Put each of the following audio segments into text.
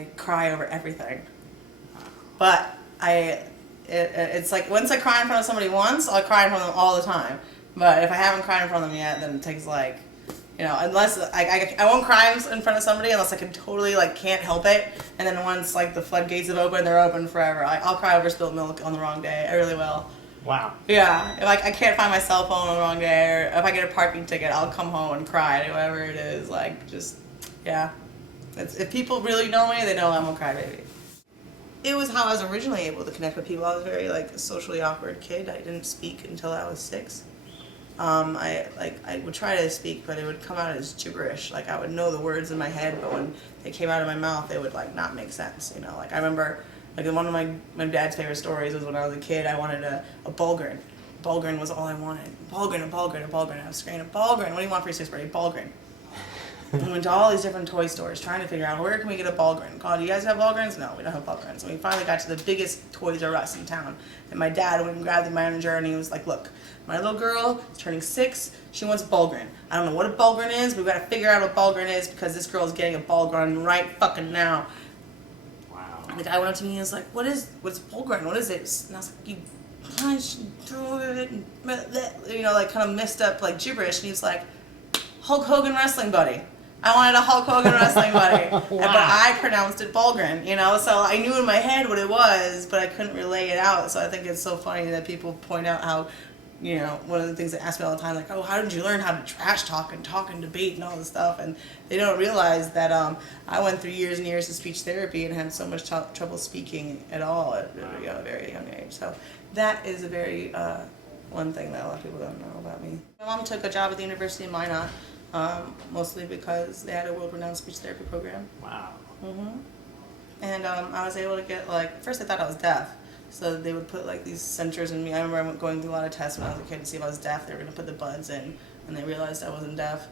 I cry over everything. But it's like once I cry in front of somebody once, I'll cry in front of them all the time. But if I haven't cried in front of them yet, then it takes like, unless I won't cry in front of somebody unless I can totally like can't help it. And then once like the floodgates have opened, they're open forever. I'll cry over spilled milk on the wrong day. I really will. Wow. Yeah, if I can't find my cell phone on the wrong day, or if I get a parking ticket, I'll come home and cry. Whatever it is, like just yeah. If people really know me, they know I'm a crybaby. It was how I was originally able to connect with people. I was a very like socially awkward kid. I didn't speak until I was 6. I would try to speak, but it would come out as gibberish. Like I would know the words in my head, but when they came out of my mouth, they would like not make sense. Like I remember, like one of my dad's favorite stories was when I was a kid. I wanted a Bulgren. Bulgren was all I wanted. Bulgren, a Bulgren, a Bulgren. I was screaming, a Bulgren. What do you want for your 6th birthday? Bulgren. We went to all these different toy stores trying to figure out where can we get a Bulgren. God, do you guys have Bulgrens? No, we don't have Bulgrens. And we finally got to the biggest Toys R Us in town. And my dad went and grabbed the manager and he was like, look, my little girl is turning 6. She wants Bulgren. I don't know what a Bulgren is, but we've got to figure out what Bulgren is because this girl is getting a Bulgren right fucking now. Wow. The guy went up to me and was like, what's Bulgren? What is it? And I was like, you punch, like kind of messed up like gibberish. And he was like, Hulk Hogan wrestling buddy. I wanted a Hulk Hogan wrestling buddy. Wow. But I pronounced it Bulgren, so I knew in my head what it was, but I couldn't relay it out. So I think it's so funny that people point out how, one of the things they ask me all the time, like, oh, how did you learn how to trash talk and debate and all this stuff? And they don't realize that I went through years and years of speech therapy and had so much trouble speaking at all at a very young age. So that is a very one thing that a lot of people don't know about me. My mom took a job at the University of Minot. Mostly because they had a world-renowned speech therapy program. Wow. And I was able to get at first I thought I was deaf, so they would put like these sensors in me. I remember going through a lot of tests when I was a kid to see if I was deaf. They were going to put the buds in, and they realized I wasn't deaf.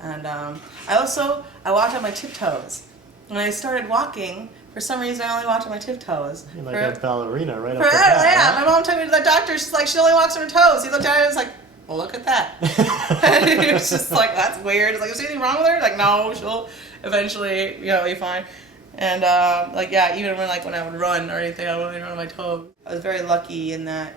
And I walked on my tiptoes. When I started walking, for some reason I only walked on my tiptoes. You're like a ballerina right off the bat. Yeah, my mom took me to the doctor. She's like, she only walks on her toes. He looked at her and was like, well, look at that. It was just like, that's weird. It's like, is there anything wrong with her? Like, no, she'll eventually, be fine. And, even when I would run or anything, I wouldn't run on my toes. I was very lucky in that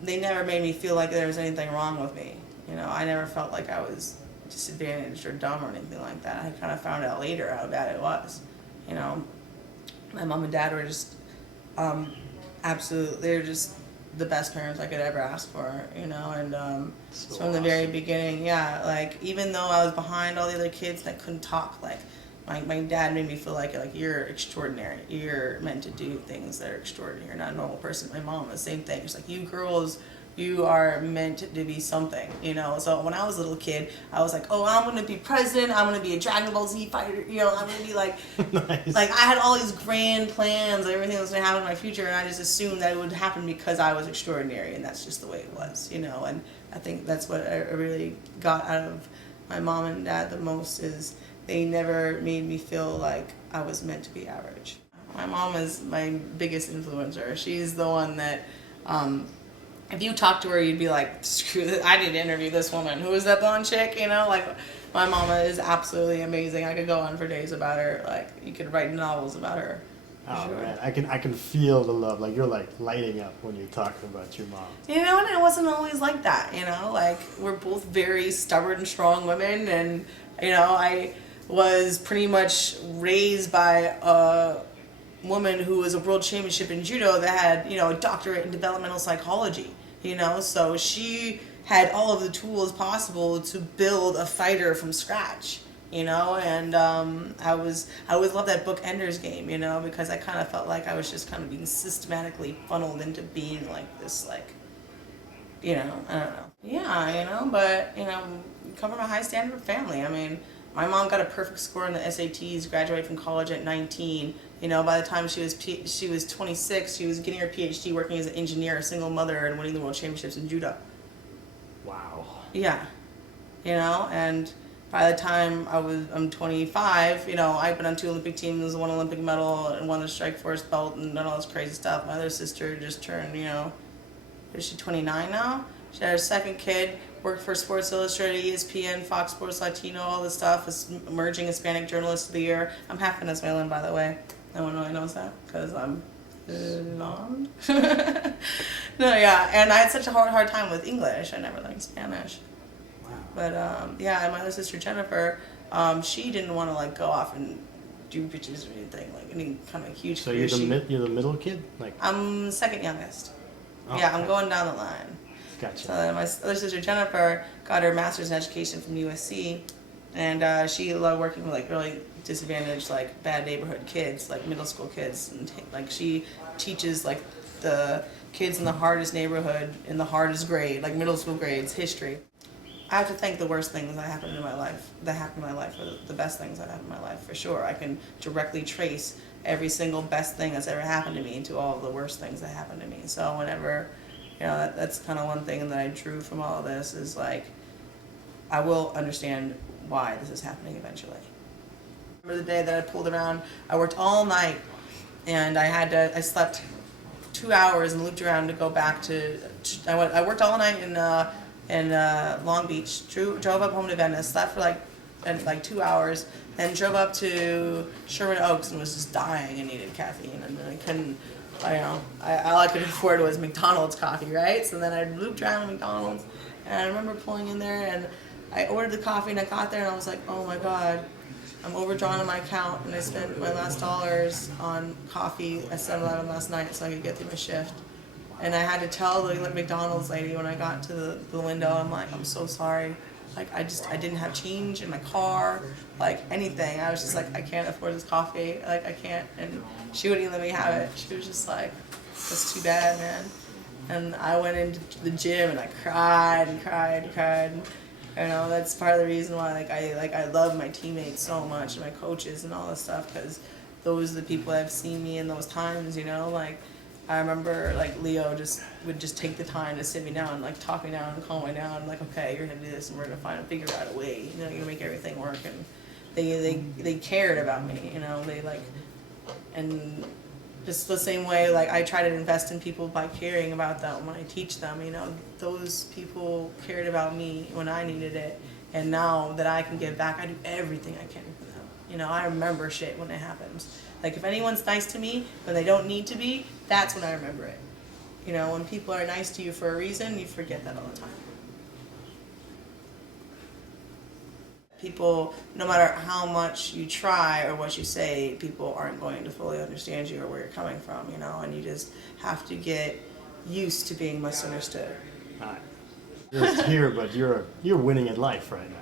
they never made me feel like there was anything wrong with me. I never felt like I was disadvantaged or dumb or anything like that. I kind of found out later how bad it was. My mom and dad were just absolutely, they were just the best parents I could ever ask for, and So from the very beginning, even though I was behind all the other kids that couldn't talk, my dad made me feel like you're extraordinary, you're meant to do things that are extraordinary, you're not a normal person. My mom, the same thing. She's like, you girls, you are meant to be something, So when I was a little kid, I was like, oh, I'm going to be president, I'm going to be a Dragon Ball Z fighter, I'm going to be Nice. I had all these grand plans, everything that was going to happen in my future, and I just assumed that it would happen because I was extraordinary, and that's just the way it was, and I think that's what I really got out of my mom and dad the most, is they never made me feel like I was meant to be average. My mom is my biggest influencer. She's the one that, if you talk to her, you'd be like, screw this, I need to interview this woman. Who is that blonde chick? My mama is absolutely amazing. I could go on for days about her. You could write novels about her. Oh sure. man, I can feel the love. You're lighting up when you're talking about your mom. And it wasn't always like that. We're both very stubborn, strong women, and I was pretty much raised by a woman who was a world championship in judo that had a doctorate in developmental psychology. So she had all of the tools possible to build a fighter from scratch. And I always loved that book Ender's Game, because I kind of felt like I was just kind of being systematically funneled into being this, I don't know. Yeah, but, we come from a high standard family. I mean, my mom got a perfect score in the SATs, graduated from college at 19. By the time she was 26, she was getting her PhD, working as an engineer, a single mother, and winning the world championships in judo. Wow. Yeah. And by the time I'm 25, I've been on 2 Olympic teams, 1 Olympic medal, and won the Strike Force belt, and done all this crazy stuff. My other sister just turned, is she 29 now? She had her second kid, worked for Sports Illustrated, ESPN, Fox Sports Latino, all this stuff. It's emerging Hispanic Journalist of the Year. I'm half Venezuelan, by the way. No one really knows that because I'm blonde. No, yeah, and I had such a hard time with English. I never learned Spanish. Wow. But yeah, and my other sister Jennifer, she didn't want to like go off and do pictures or anything, like any kind of huge. So career. you're the middle kid, like. I'm the second youngest. Oh, yeah, I'm okay. going down the line. Gotcha. So then my other sister Jennifer got her master's in education from USC, and she loved working with like really disadvantaged, like bad neighborhood kids, like middle school kids, and like she teaches like the kids in the hardest neighborhood in the hardest grade, like middle school grades, history. I have to thank the worst things that happened in my life, or the best things that happened in my life, for sure. I can directly trace every single best thing that's ever happened to me to all of the worst things that happened to me. So whenever, you know, that's kind of one thing that I drew from all of this is like, I will understand why this is happening eventually. I remember the day that I pulled around, I worked all night, and I slept 2 hours and looped around to go back to, I worked all night in Long Beach, drove up home to Venice, slept for like 2 hours, then drove up to Sherman Oaks and was just dying and needed caffeine, and I couldn't, all I could afford was McDonald's coffee, right? So then I looped around to McDonald's, and I remember pulling in there, and I ordered the coffee, and I got there, and I was like, oh my God, I'm overdrawn on my account, and I spent my last dollars on coffee at 7-Eleven last night so I could get through my shift. And I had to tell the McDonald's lady when I got to the window, I'm like, I'm so sorry. Like, I didn't have change in my car, like anything. I was just like, I can't afford this coffee. Like, I can't. And she wouldn't even let me have it. She was just like, that's too bad, man. And I went into the gym and I cried and cried and cried. You know, that's part of the reason why I love my teammates so much and my coaches and all this stuff, because those are the people that have seen me in those times, you know, like. I remember like Leo would just take the time to sit me down, like talk me down and calm me down, like, okay, you're gonna do this and we're gonna figure out a way, you know, you're gonna make everything work. And they cared about me, you know, and just the same way, like I try to invest in people by caring about them when I teach them, you know, those people cared about me when I needed it, and now that I can give back, I do everything I can for them. You know, I remember shit when it happens. Like, if anyone's nice to me when they don't need to be, that's when I remember it. You know, when people are nice to you for a reason, you forget that all the time. People, no matter how much you try or what you say, people aren't going to fully understand you or where you're coming from, you know, and you just have to get used to being misunderstood. You're just here, but you're winning at life right now.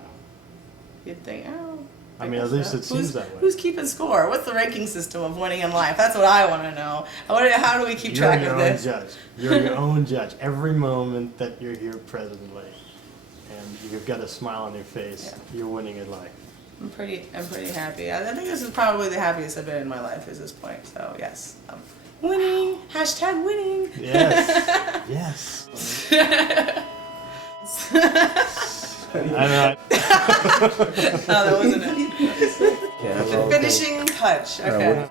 You'd think, oh. I mean, at least it seems that way. Who's keeping score? What's the ranking system of winning in life? That's what I want to know. How do we keep track of this? You're your own judge. Every moment that you're here presently, and you've got a smile on your face, yeah. You're winning in life. I'm pretty happy. I think this is probably the happiest I've been in my life at this point. So yes, winning. # winning. Yes. Yes. I know. No, that wasn't it. Finishing touch. Okay.